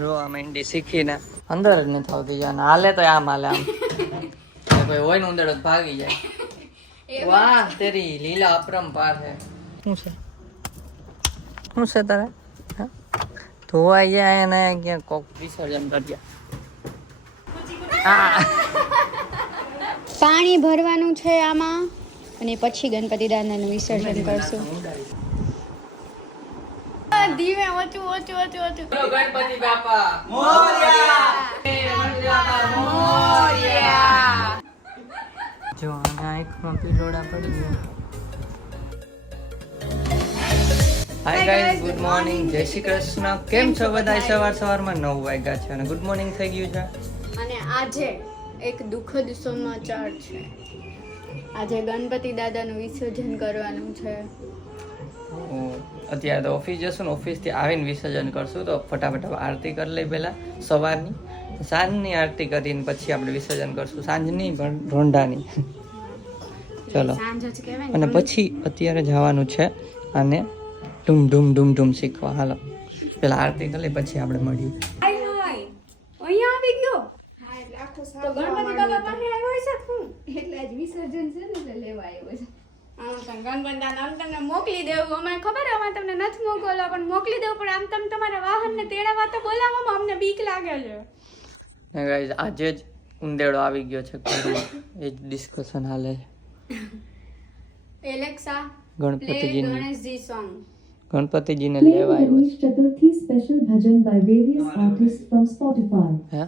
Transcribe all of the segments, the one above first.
રોવા માંડી શીખીને અંદર જ નથી આવતી જાય હાલે તો આમ હાલે આમ કોઈ હોય ને ઉંદર ભાગી જાય વાહ તેરી લીલા અપરંપાર છે શું છે તારે ધોવાઈ જાય અને ક્યાં કોક વિસર્જન કર્યા પાણી ભરવાનું છે આમાં અને પછી ગણપતિ દાદાનું વિસર્જન કરશું. ધીમે ઓછું ઓછું ઓછું ઓછું. ગણપતિ બાપા મોરયા મોરયા. જો આના આંખમાં પીલોડા પડી ગયા. હાય ગાઈઝ, ગુડ મોર્નિંગ, જય શ્રી કૃષ્ણ. કેમ છો બધા? સવારમાં 9 વાગ્યા છે અને ગુડ મોર્નિંગ થઈ ગયું છે. અને આજે એક દુઃખદ સમાચાર છે. આજે ગણપતિ દાદાનું વિસર્જન કરવાનું છે. અત્યારે તો ઓફિસ જશું ને ઓફિસથી આવીને વિસર્જન કરશું. તો ફટાફટ આરતી કરી લઈ પહેલા સવારની, સાંજની આરતી કરીને પછી આપણે વિસર્જન કરશું. સાંજની પણ રોંઢાની. ચલો, અને પછી અત્યારે જવાનું છે અને ધૂમ ધૂમ ધૂમ ધૂમ શીખવા. હાલો પેલા આરતી કરી લઈ પછી આપણે મળીએ. અહીંયા આવી ગયો તો ગણપતિ બાપા પાસે આવ્યો છે હું એટલે જ વિસર્જન છે ને એટલે લેવા આવ્યો છે. ગણપતિ દાદા તમને મોકલી દેવું. અમને ખબર અમે તમને નથી મોકલવા પણ મોકલી દેવું. પણ આમ તમે તમારા વાહનને તેડાવા તો બોલાવવામાં અમને બીક લાગે છે. ગાઈઝ, આજે જ ઉંદેડો આવી ગયો છે ઘરમાં. એ જ ડિસ્કશન હાલે છે. એલેક્સા ગણપતિજીને ગણેશજી સોંગ ગણપતિજીને લેવા આવ્યો છે. Chaturthi special bhajan by various artists from Spotify. હે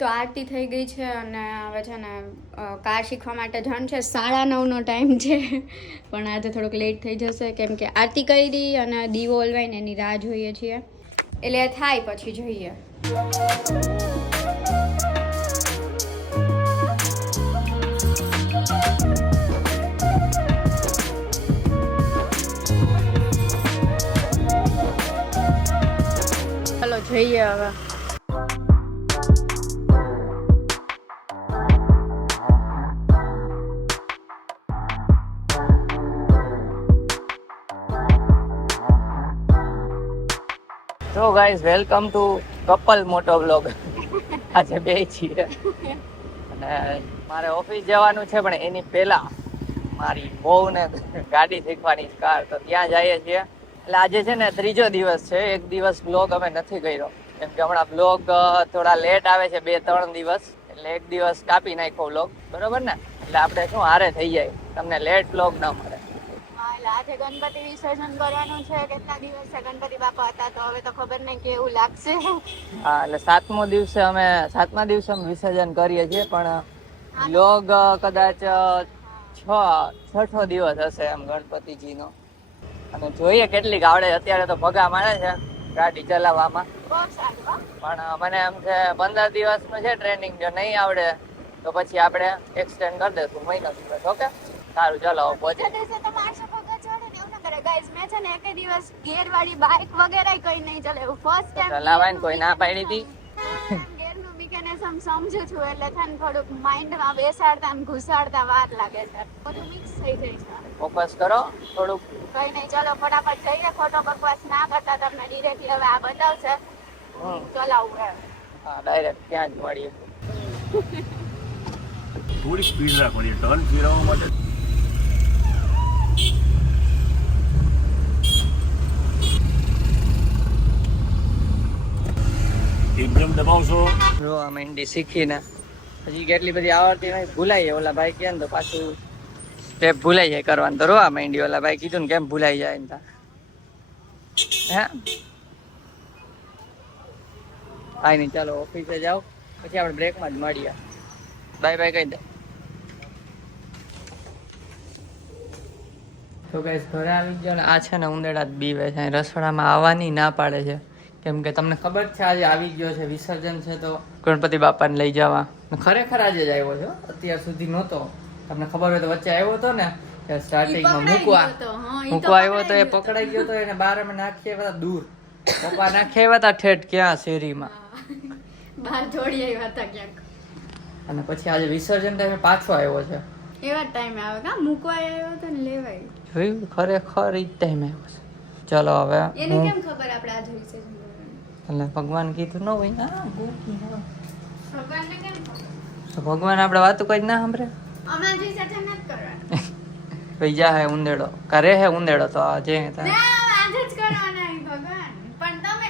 તો આરતી થઈ ગઈ છે અને હવે છે ને કાર શીખવા માટે જવાનું છે. 9:30નો ટાઈમ છે પણ આજે થોડુંક લેટ થઈ જશે કેમ કે આરતી કરી અને દીવો ઓલવાઈને એની રાહ જોઈએ છીએ. એટલે થાય પછી જોઈએ. ચલો જોઈએ હવે. તો ગાઈઝ, વેલકમ ટુ કપલ મોટો વ્લોગ. આજે બે છીએ અને મારે ઓફિસ જવાનું છે પણ એની પહેલા મારી બહુને ગાડી શીખવાની કાર, તો ત્યાં જઈએ છીએ. એટલે આજે છે ને 3જો દિવસ છે. એક દિવસ બ્લોગ અમે નથી કર્યો કેમ કે હમણાં બ્લોગ થોડા લેટ આવે છે, 2-3 દિવસ. એટલે એક દિવસ કાપી નાખ્યો બ્લોગ, બરોબર ને? એટલે આપણે શું હારે થઈ જાય, તમને લેટ બ્લોગ ન મળે. આજે ગણપતિ વિસર્જન કરવાનું છે. કેટલા દિવસ છે ગણપતિ બાપા હતા તો હવે તો ખબર નહીં કેવું લાગશે. હા, એટલે 7મા દિવસે અમે વિસર્જન કરીએ છીએ પણ બ્લોગ કદાચ 6ઠો દિવસ હશે એમ ગણપતિજીનો. અને જોઈએ કેટલીક આવડે. અત્યારે તો ભગા મારે છે ગાડી ચલાવવામાં, પણ મને એમ છે 15 દિવસનું છે ટ્રેનિંગ. જો નહીં આવડે તો પછી આપણે એક્સટેન્ડ કરી દઈશું મહિનો દિવસ. ઓકે, સારું, ચલો પહોંચે. ગાઈસ, મેં છે ને એક દિવસ ગેરવાળી બાઇક વગેરે કઈ નહીં ચલાવ્યું. ફર્સ્ટ ટાઈમ ચલાવવાની કોઈ ના પાડી હતી. ગેરનું મિકેનિઝમ સમજુ છું એટલે થન થોડુંક માઇન્ડમાં બેસાડતા અને ઘુસાડતા વાર લાગે છે. બધું મિક્સ થઈ જાય છે. ફોકસ કરો થોડુંક. કઈ નહીં, ચલો ફટાફટ જઈએ. ખોટો બકવાસ ના કરતા તમને ડિરેક્ટલી હવે આ બતાવશે ચલાવવું એમ. હા, ડાયરેક્ટ ત્યાં જ મળીએ. થોડી સ્પીડ રાખવાની, ટર્ન ફેરવવા માટે. એકદમ દબાવશો. રોવા માંડી શીખીને. હજી કેટલી બધી આવડતી નહીં, ભૂલાઈ જાય. ઓલા ભાઈ કહે ને તો પાછું સ્ટેપ ભૂલાઈ જાય કરવાનું. તો રોવા માંડી. ઓલા ભાઈ કીધું ને કેમ ભૂલાઈ જાય. હે કાંઈ નહીં, ચાલો ઓફિસે જાઓ, પછી આપણે બ્રેકમાં જ મળીએ. બાય બાય કહી દે. તો ગાઈસ ઘરે આવી ગયો ને આ છે ને ઉંદેડા જ બીવે છે, રસોડામાં આવવાની ના પાડે છે, કેમ કે તમને ખબર છે આજે આવી ગયો છે વિસર્જન છે તો ગણપતિ બાપાને લઈ જવા. ખરેખર આજે જ આવ્યો છો, અત્યાર સુધી નહોતો. તમને ખબર હોય તો વચ્ચે આવ્યો હતો ને ત્યારે સ્ટાર્ટિંગમાં મૂકવા આવ્યો તો એ પકડાઈ ગયો તો એને બાર અમે નાખીએ બધા દૂર પપ્પા નાખી આવ્યા હતા ઠેઠ ક્યાં શેરીમાં બહાર જોડી આવ્યા હતા ક્યાંક. અને પછી આજે વિસર્જન ટાઈમે પાછો આવ્યો છે. એવા ટાઈમે આવે કા મૂકવા આવ્યો હતો ને લેવાય. જોયું ખરેખર ઈ ટાઈમે આવ્યો છે. ચલો હવે એને કેમ ખબર આપણે આજે વિસર્જન કરવાનું? એટલે ભગવાન કીધું ન હોય હા ભગવાનને કેમ ખબર? તો ભગવાન આપણે વાતો કઈ ના સાંભળે. હમણાં જ વિસર્જન નથી કરવાનું. પૈજા હે ઉંદેડો કરે હે ઉંદેડો તો આજે ના આજે જ કરવાના છે ભગવાન. પણ તમે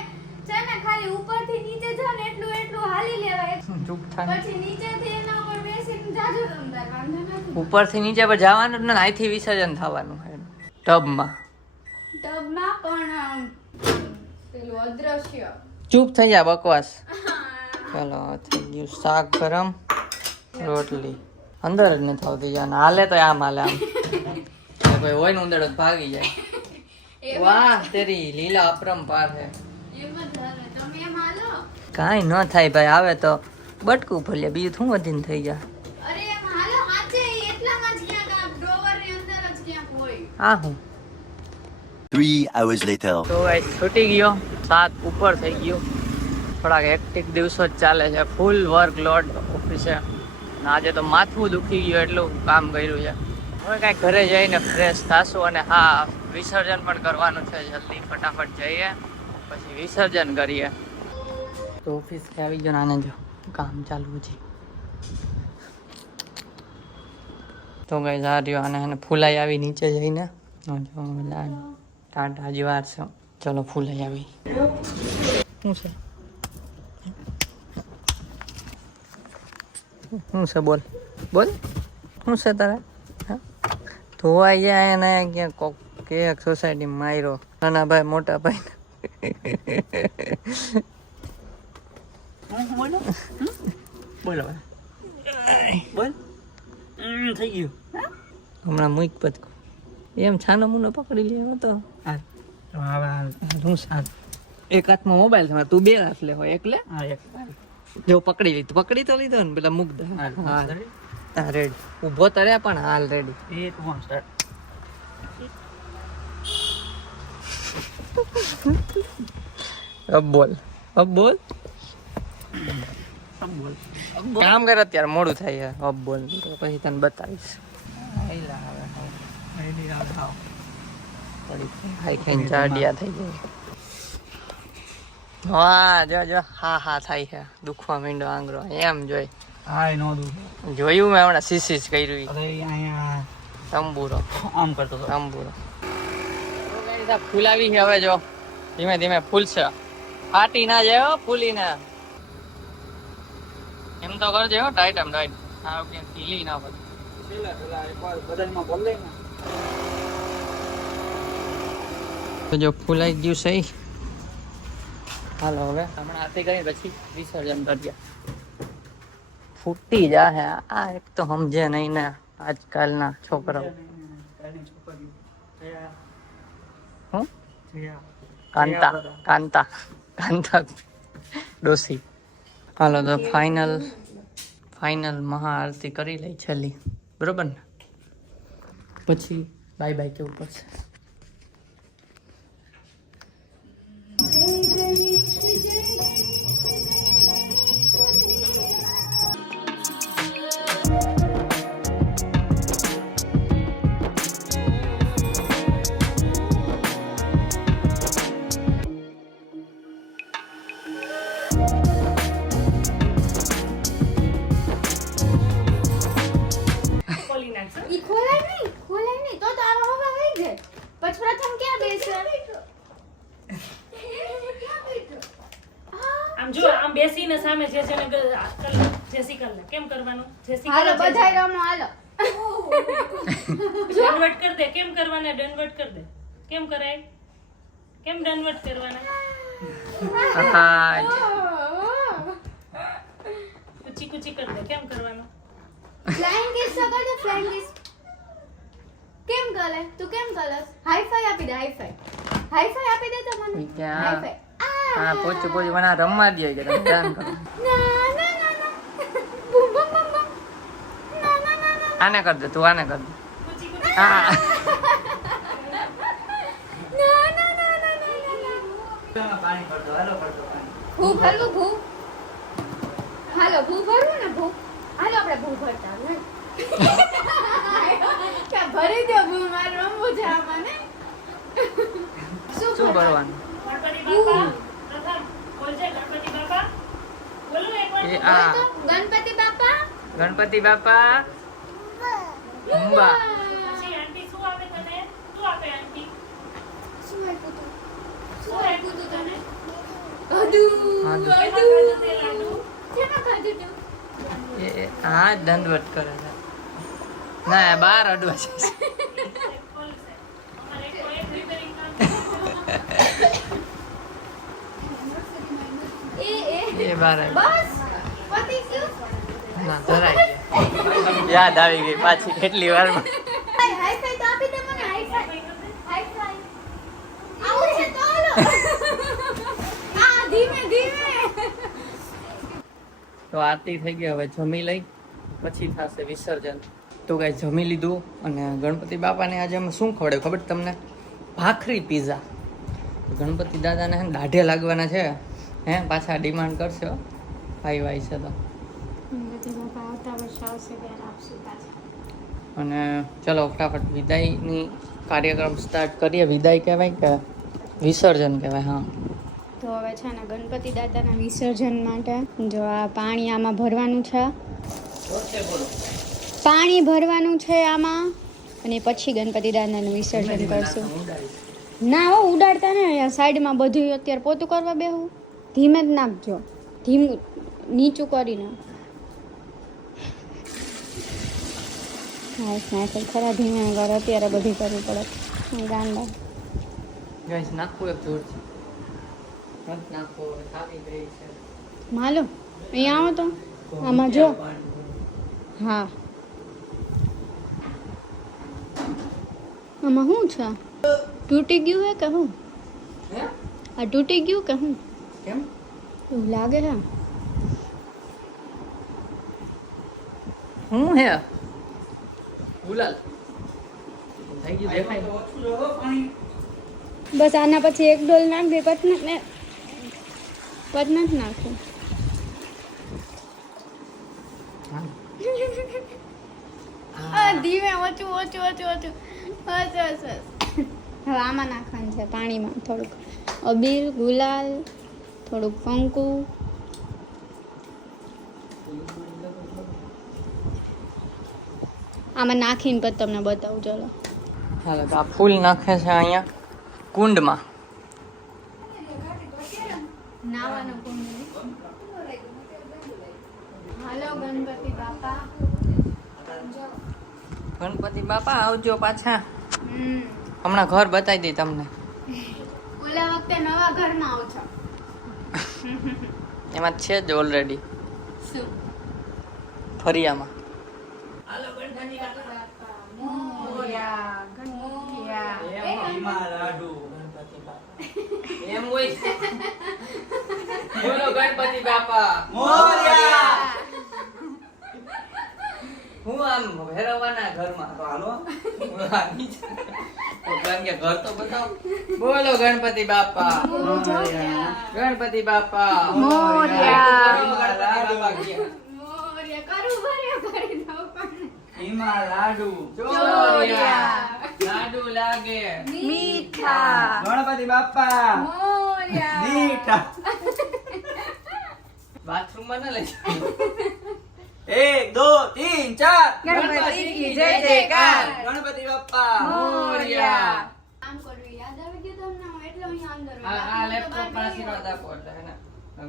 છે ને ખાલી ઉપરથી નીચે જાઓ ને એટલું હાલી લેવાય. ચૂપ થાય. પછી નીચેથી એના ઉપર બેસીને જાજો તમતાર વાંધો નથી. ઉપરથી નીચે પર જવાનું જ ને અહીંથી વિસર્જન થવાનું છે ટબમાં. ટબમાં પણ પેલું અદ્રશ્ય. ચૂપ થઈ જા બકવાસ. ચલો થઈ ગયું શાક ગરમ રોટલી અંદર જ નથી આવતી યાર હાલે તો આમ હાલે આમ કોઈ હોય ને ઉંદેડો ભાગી જાય. વાહ તેરી લીલા અપરંપાર છે. એમ જ હાલે. તમે એમ હાલો. કાંઈ ન થાય ભાઈ આવે તો બટકું ફોલે બીજું શું વધીને થઈ જાય. અરે એમ હાલો આજે એટલામાં જ ક્યાંક આ ડ્રોવરની અંદર જ ક્યાંક હોય. આ હું 3 hours later. તો ભાઈ છૂટી ગયો 7 ઉપર થઈ ગયું. થોડાક હેક્ટિક દિવસો જ ચાલે છે, ફૂલ વર્કલોડ ઓફિસે. આજે તો માથું દુખી ગયું એટલું કામ કર્યું છે. હવે કાંઈ ઘરે જઈને ફ્રેશ થાશું અને હા વિસર્જન પણ કરવાનું છે. જલ્દી ફટાફટ જઈએ પછી વિસર્જન કરીએ. તો ઓફિસથી આવી ગયો ને આને જો કામ ચાલુ છે. તો ગઈ આ રહ્યો અને એને ફૂલાઈ આવી નીચે જઈને ટાટા હજી વાર છે. ચલો ફૂલાઈ આવી શું છે શું છે બોલ બોલ શું છે તારા ધોવાઈ જાય એને ક્યાં કોક કે સોસાયટી માર્યો નાના ભાઈ મોટા ભાઈ બોલો બોલ થઈ ગયું હમણાં મૂક પતકો એમ છાનો મુનો પકડી લેવો તો શું સાત એક હાથમાં મોબાઈલ છે તું બે હાથ લે હોય એકલે જો પકડી લીધું પકડી તો લીધો ને પેલા મૂક દે હા રેડી ઊભો તરે પણ હાલ રેડી અબ બોલ કામ કર અત્યારે મોડું થાય છે અબ બોલ તો પછી તને બતાવીશ. જાડિયા થઈ જાય હા જો હા થાય છે દુખવા માંડ્યો આંગળો એમ જોઈ જોયું મેં હમણાં સીસી કર્યું તંબુરો આમ કરતો તંબુરો ફૂલાવી છે હવે જો ધીમે ધીમે ફૂલશે ફાટી ના જાય ફૂલી ના એમ તો કરજે હો ટાઈટ આમ ટાઈટ આ ક્યાં ઢીલી ના પડે તો જો ફૂલાઈ ગયું સહી. હાલો હવે હમણાં આરતી કરી પછી વિસર્જન કરીએ. ફૂટી જાહે આ એક તો સમજે નહીં ને આજકાલના છોકરાઓ. હું કાંતા ડોસી. હાલો તો ફાઇનલ મહાઆરતી કરી લઈ છેલ્લી બરોબર ને પછી બાય બાય કેવું પડશે. ખોલાય નહીં તો આમાં હવા વહી જાય. પછી પ્રથમ ક્યાં બેસે? આમ જો આમ બેસીને સામે જે છે ને જેસી કર લે કેમ કરવાનું જેસી હાલો બધાય રમો હાલો. દંડવટ કર દે કેમ કરવાના દંડવટ કર દે કેમ કરાય કેમ દંડવટ કરવાના હા ફ્લાઇંગ કિસ તો કર દે ફ્લાઇંગ કિસ કેમ કરે તું કેમ કરસ હાઈ ફાઈ આપી દે હાઈ ફાઈ આપી દે તો મને ક્યાં? હાઈ ફાઈ હા પોચું મને આ રમવા દે કે તમે ધ્યાન કરો. ના ના ના ના બૂમ બૂમ બૂમ બૂમ ના ના ના ના આને કર દે તું આને કર દે. કુચી કુચી હા ના ના ના ના ના પાણી પડતો હાલો પડતો પાણી. ભૂ ભરવું ભૂ હાલો ભૂ ભરવું ને ભૂ હાલો આપણે ભૂ ભરતા ને ક્યાં ભરી દો ભૂ મારે રમવું છે આમાં ને શું કરવાનું? ગણપતિ બાપા પ્રથમ બોલજે ગણપતિ બાપા બોલો એકવાર એ આ બોલ તો, ગણપતિ બાપા ગણપતિ બાપા મુંબા. પછી આંટી શું આપે તને શું આપે આંટી શું આપ્યું તું શું આપ્યું તું તને અદુ આદુ. એમાં ખાધું તે લાડુ કેમાં ખાધું તું હા દંડવત કરે છે. ના બાર અડવા છે. બોલશે અમારે કોઈ રિપેરિંગ કામ એ એ બાર આવી. બસ પતિ ગયું ના ધરાઈ ગયા. યાદ આવી ગઈ પાછી કેટલી વારમાં. હાઈ ફાઈ તો આપી દે મને હાઈ ફાઈ આવું છે તો હાલો આ ધીમે ધીમે તો આરતી થઈ ગઈ, હવે જમી લઈ પછી થશે વિસર્જન. તો ગાય જમી લીધું અને ગણપતિ બાપાને આજે અમે શું ખવડાવ્યું ખબર તમને? ભાખરી પીઝા. ગણપતિ દાદાને હે ને દાઢે લાગવાના છે, હે પાછા ડિમાન્ડ કરશે હો. ભાઈ ભાઈ છે તો. અને ચલો ફટાફટ વિદાયની કાર્યક્રમ સ્ટાર્ટ કરીએ. વિદાય કહેવાય કે વિસર્જન કહેવાય? હા તો હવે છે ને ગણપતિ દાદાના વિસર્જન માટે જો આ પાણી આમાં ભરવાનું છે, પાણી ભરવાનું છે આમાં અને પછી ગણપતિ દાદાનું વિસર્જન કરશું. ના હો ઉડાડતા ને અહીંયા સાઈડમાં બધું અત્યારે પોતું કરવા બેહું. ધીમે જ નાખજો, ધીમું નીચું કરીને. નાખ ખરા ધીમે કર, અત્યારે બધી કરવી પડે ગાંડા. ગાઈસ નાખવું એક જોર છે. નાખો થાકી ગઈ છે. માલો અહીંયા આવો તો આમાં જો. હા આમાં શું છે? તૂટી ગયું હે કે શું? હે? આ તૂટી ગયું કે શું કેમ? એવું લાગે છે. હું હે ગુલાલ થઈ ગયું દેખાય. બસ આના પછી એક ડોલ નાખ દે પછી ને પછી નથી નાખું. ધીમે ઓછું ઓછું ઓછું ઓછું બસ બસ બસ. હવે આમાં નાખવાનું છે પાણીમાં થોડુંક અબીર ગુલાલ થોડુંક કંકુ. આમાં નાખીને પછી તમને બતાવું. ચલો હાલો તો આ ફૂલ નાખે છે અહીંયા કુંડમાં. નાવાનો કુંડ. હાલો ગણપતિ બાપા. ગણપતિ બાપા આવજો પાછા. હમણાં ઘર બતાવી દઈ તમને. ઓલા વખતે નવા ઘરમાં આવો છો. એમાં છે જ ઓલરેડી શું? ફરિયામાં. એમ હોય. બોલો ગણપતિ બાપા મોરયા. હું આમ ભેરવવાના ઘરમાં તો હાલો. કારણ કે ઘર તો બતાવો. બોલો ગણપતિ બાપા ગણપતિ બાપા મોરયા. ગણપતિ બાપા લાડુ ચોરિયા લાડુ લાગે મીઠા. ગણપતિ બાપા મીઠા. બાથરૂમમાં ના લઈ 1 2 3 4 ગણપતિ કી જય જયકાર. ગણપતિ બાપા મોરયા. કામ કરવી યાદ આવી ગયું તમને એટલે અહીંયા અંદર આ લેપટોપ માં આશીર્વાદ આપો એટલે હે ને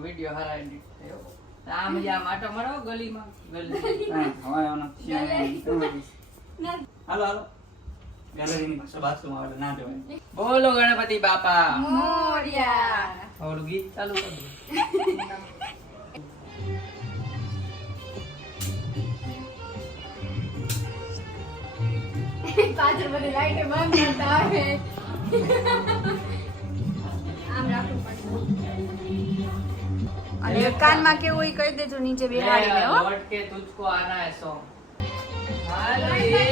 વિડિયો હારા એડિટ થયો. આમ યા માટો મારો ગલીમાં ગલી. હાલો હાલો ગેલેરીની પાસે બાથરૂમ આવે ના જવાય. બોલો ગણપતિ બાપા મોરયા. ઓલું ગીત ચાલુ કરી દો. પાછળ બધી લાઈટે બંધ કરતા આવે. આમ રાખવું પડે. અને કાનમાં કેવું હોય કહી દેજો નીચે બેહાડીને હો. लौट के तुझको आना है सॉन्ग हालो ये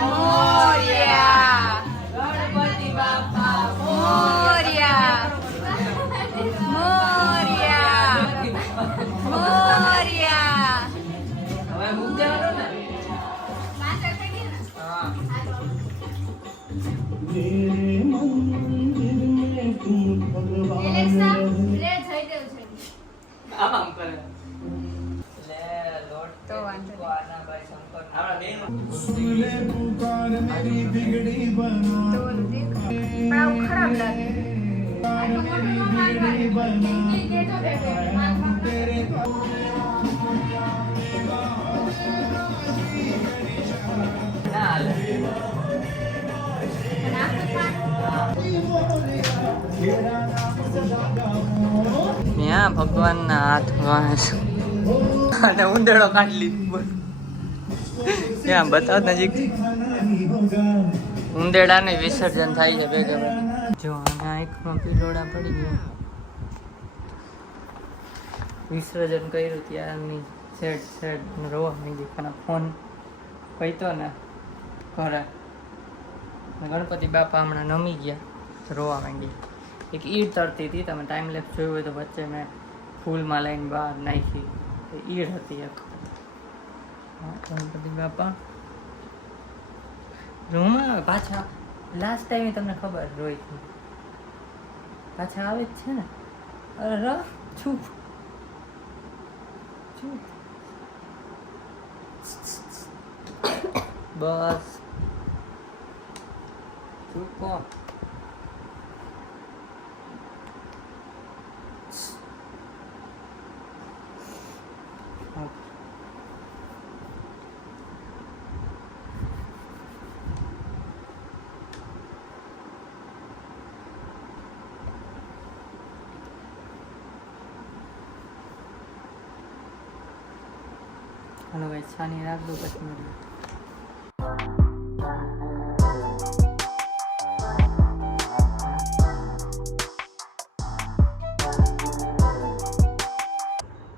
મોરિયા गणपति बापा મોરિયા મોરિયા મોરિયા. હવે મૂક દેવાનો ને હા આમ કરે લે લોટ તો વાંધો કો આના ભાઈ શંકર આપણા બેન તો ઓલું દેખાય. પણ આવું ખરાબ લાગે. આટલું મોટું ન મારવાનું. ઈ દેજો બેબે. ના હાલે અને આખું પાન ત્યાં ભગવાનના હાથ વાસ અને ઉંદેડો કાઢી લીધું ત્યાં બતાવ નજીક ઉંદેડાને વિસર્જન થાય છે બે જબર જો આના આંખમાં પીલોડા પડી ગયા વિસર્જન કર્યું ત્યારની સેડ રોવા માંડી અને ફોન કહીતો ને ઘરે ગણપતિ બાપા હમણાં નમી ગયા રોવા માંડી એક ઈડ તરતી હતી તમે ટાઈમ લેપ્સ જોયું હોય તો વચ્ચે મેં ફૂલમાં લઈને બહાર નાખી ઈડ હતી એક ગણપતિ બાપા રૂમમાં આવે પાછા લાસ્ટ ટાઈમે તમને ખબર રોઈ પાછા આવે જ છે ને અરે ર ચૂપ ચૂપ બસ ચૂપ કો હાલો ભાઈ છાની રાખ દો પછી મળીએ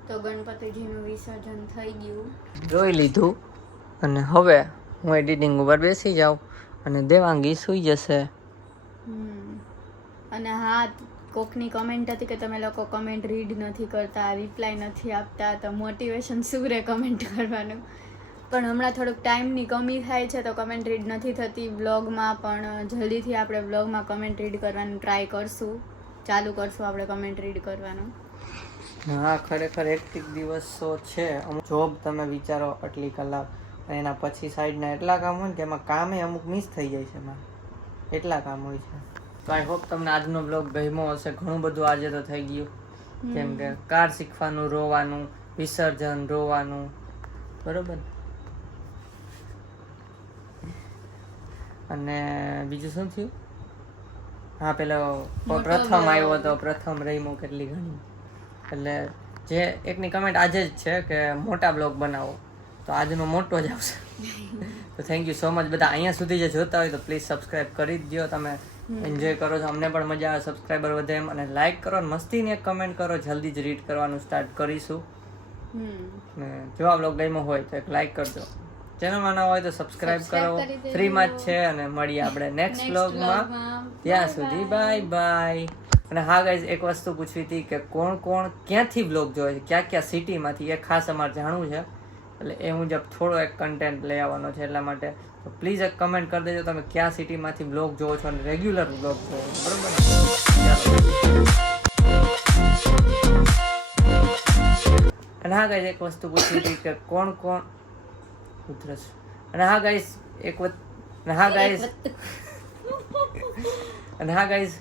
તો ગણપતિજીનું વિસર્જન થઈ ગયું. જોઈ લીધું અને હવે હું એડિટિંગ ઉપર બેસી જાઉં અને દેવાંગી સૂઈ જશે અને હા, કોકની કમેન્ટ હતી કે તમે લોકો કમેન્ટ રીડ નથી કરતા, રિપ્લાય નથી આપતા, તો મોટિવેશન શું રે કમેન્ટ કરવાનું. પણ હમણાં થોડુંક ટાઈમની કમી થાય છે તો કમેન્ટ રીડ નથી થતી વ્લોગમાં, પણ જલ્દીથી આપણે વ્લોગમાં કમેન્ટ રીડ કરવાનું ટ્રાય કરશું, ચાલુ કરશું આપણે કમેન્ટ રીડ કરવાનું. હા ખરેખર હેક્ટિક દિવસો છે. અમુક જોબ તમે વિચારો આટલી કલાક અને એના પછી સાઈડના એટલા કામ હોય ને કે એમાં કામે અમુક મિસ થઈ જાય છે એમાં એટલા કામ હોય છે. તો આઈ હોપ તમને આજનો બ્લોગ ગમ્યો હશે. ઘણું બધું આજે તો થઈ ગયું, જેમ કે કાર શીખવાનું રોવાનું, વિસર્જન રોવાનું, બરોબર. અને બીજું શું થયું? હા પેલો પ્રથમ આવ્યો હતો, પ્રથમ રહીમો કેટલી ઘણી. એટલે જે એકની કમેન્ટ આજે જ છે કે મોટા બ્લોગ બનાવો, તો આજનો મોટો જ આવશે. તો થેન્ક યુ સો મચ બધા. અહીંયા સુધી જે જોતા હોય તો પ્લીઝ સબસ્ક્રાઈબ કરી જ દો. તમે એન્જોય કરો છો, અમને પણ મજા આવે, સબસ્ક્રાઈબર વધે એમ. અને લાઈક કરો, મસ્તીની એક કમેન્ટ કરો, જલ્દી જ રીડ કરવાનું સ્ટાર્ટ કરીશું. ને જો આ બ્લોગ ગમ્યો હોય તો એક લાઈક કરજો. ચેનલમાં ન હોય તો સબસ્ક્રાઈબ કરો, ફ્રીમાં જ છે. અને મળીએ આપણે નેક્સ્ટ બ્લોગમાં. ત્યાં સુધી બાય બાય. અને હા ગાઈઝ, એક વસ્તુ પૂછવી હતી કે કોણ કોણ ક્યાંથી બ્લોગ જોવે છે, ક્યાં ક્યાં સિટીમાંથી, એ ખાસ અમારે જાણવું છે. એટલે એ મુજબ થોડો એક કન્ટેન્ટ લઈ આવવાનો છે. એટલા માટે તો પ્લીઝ એક કમેન્ટ કરી દેજો તમે કયા સિટીમાંથી બ્લોગ જોવો છો અને રેગ્યુલર બ્લોગ જોવો છો, બરોબર ને? અને હા ગાઈઝ, એક વસ્તુ પૂછવી હતી કે કોણ કોણ ઉધરસ. અને હા ગાઈઝ, અને હા ગાઈઝ